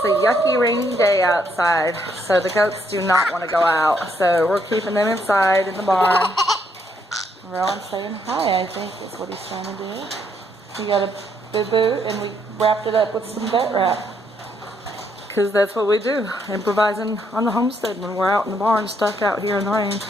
It's a yucky rainy day outside, so the goats do not want to go out. So we're keeping them inside in the barn. Rowan's saying hi, I think is what he's trying to do. He got a boo-boo and we wrapped it up with some vet wrap. Because that's what we do, improvising on the homestead when we're out in the barn stuck out here in the rain.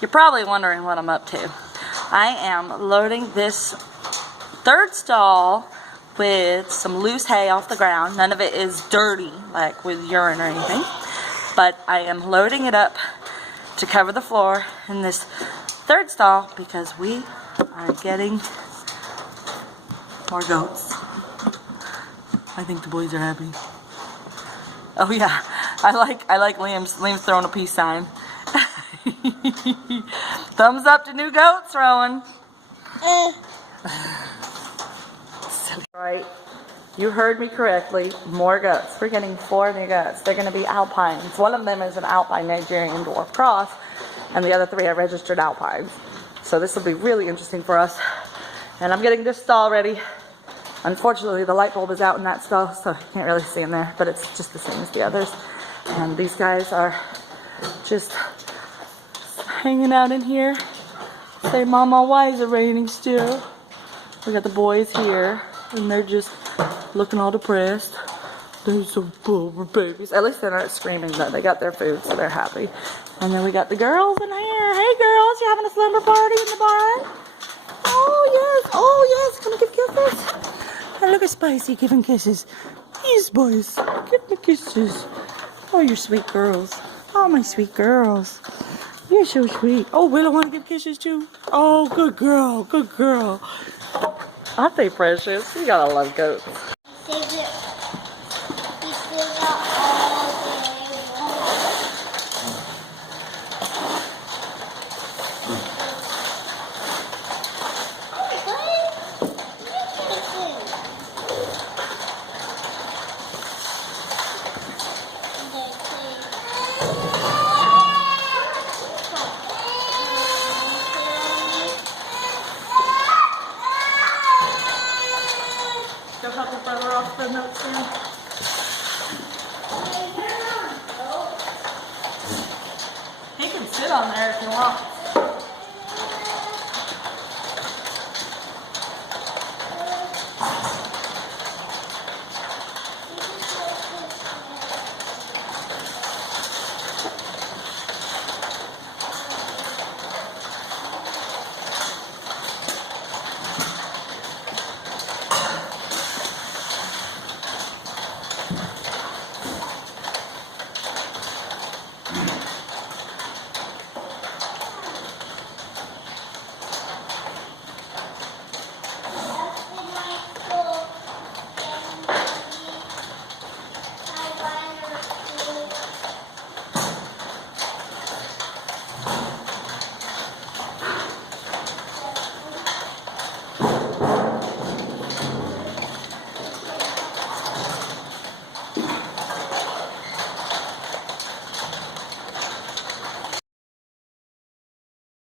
You're probably wondering what I'm up to. I am loading this third stall with some loose hay off the ground. None of it is dirty, like with urine or anything. But I am loading it up to cover the floor in this third stall because we are getting more goats. I think the boys are happy. Oh yeah, I like Liam's throwing a peace sign. Thumbs up to new goats, Rowan. Right, you heard me correctly. More goats. We're getting 4 new goats. They're going to be alpines. One of them is an alpine Nigerian dwarf cross, and the other 3 are registered alpines. So this will be really interesting for us. And I'm getting this stall ready. Unfortunately, the light bulb is out in that stall, so you can't really see in there, but it's just the same as the others. And these guys are just hanging out in here. Say, Mama, why is it raining still? We got the boys here, and they're just looking all depressed. They're so poor babies. At least they're not screaming, though. They got their food, so they're happy. And then we got the girls in here. Hey, girls, you having a slumber party in the barn? Oh, yes, come give kisses. And look at Spicy giving kisses. Yes, boys, give me kisses. Oh, you're sweet girls. Oh, my sweet girls. You're so sweet. Oh, Willow want to give kisses too? Oh, good girl, good girl. Aren't they precious? You gotta love goats. Go help your brother off the nightstand. He can sit on there if you want.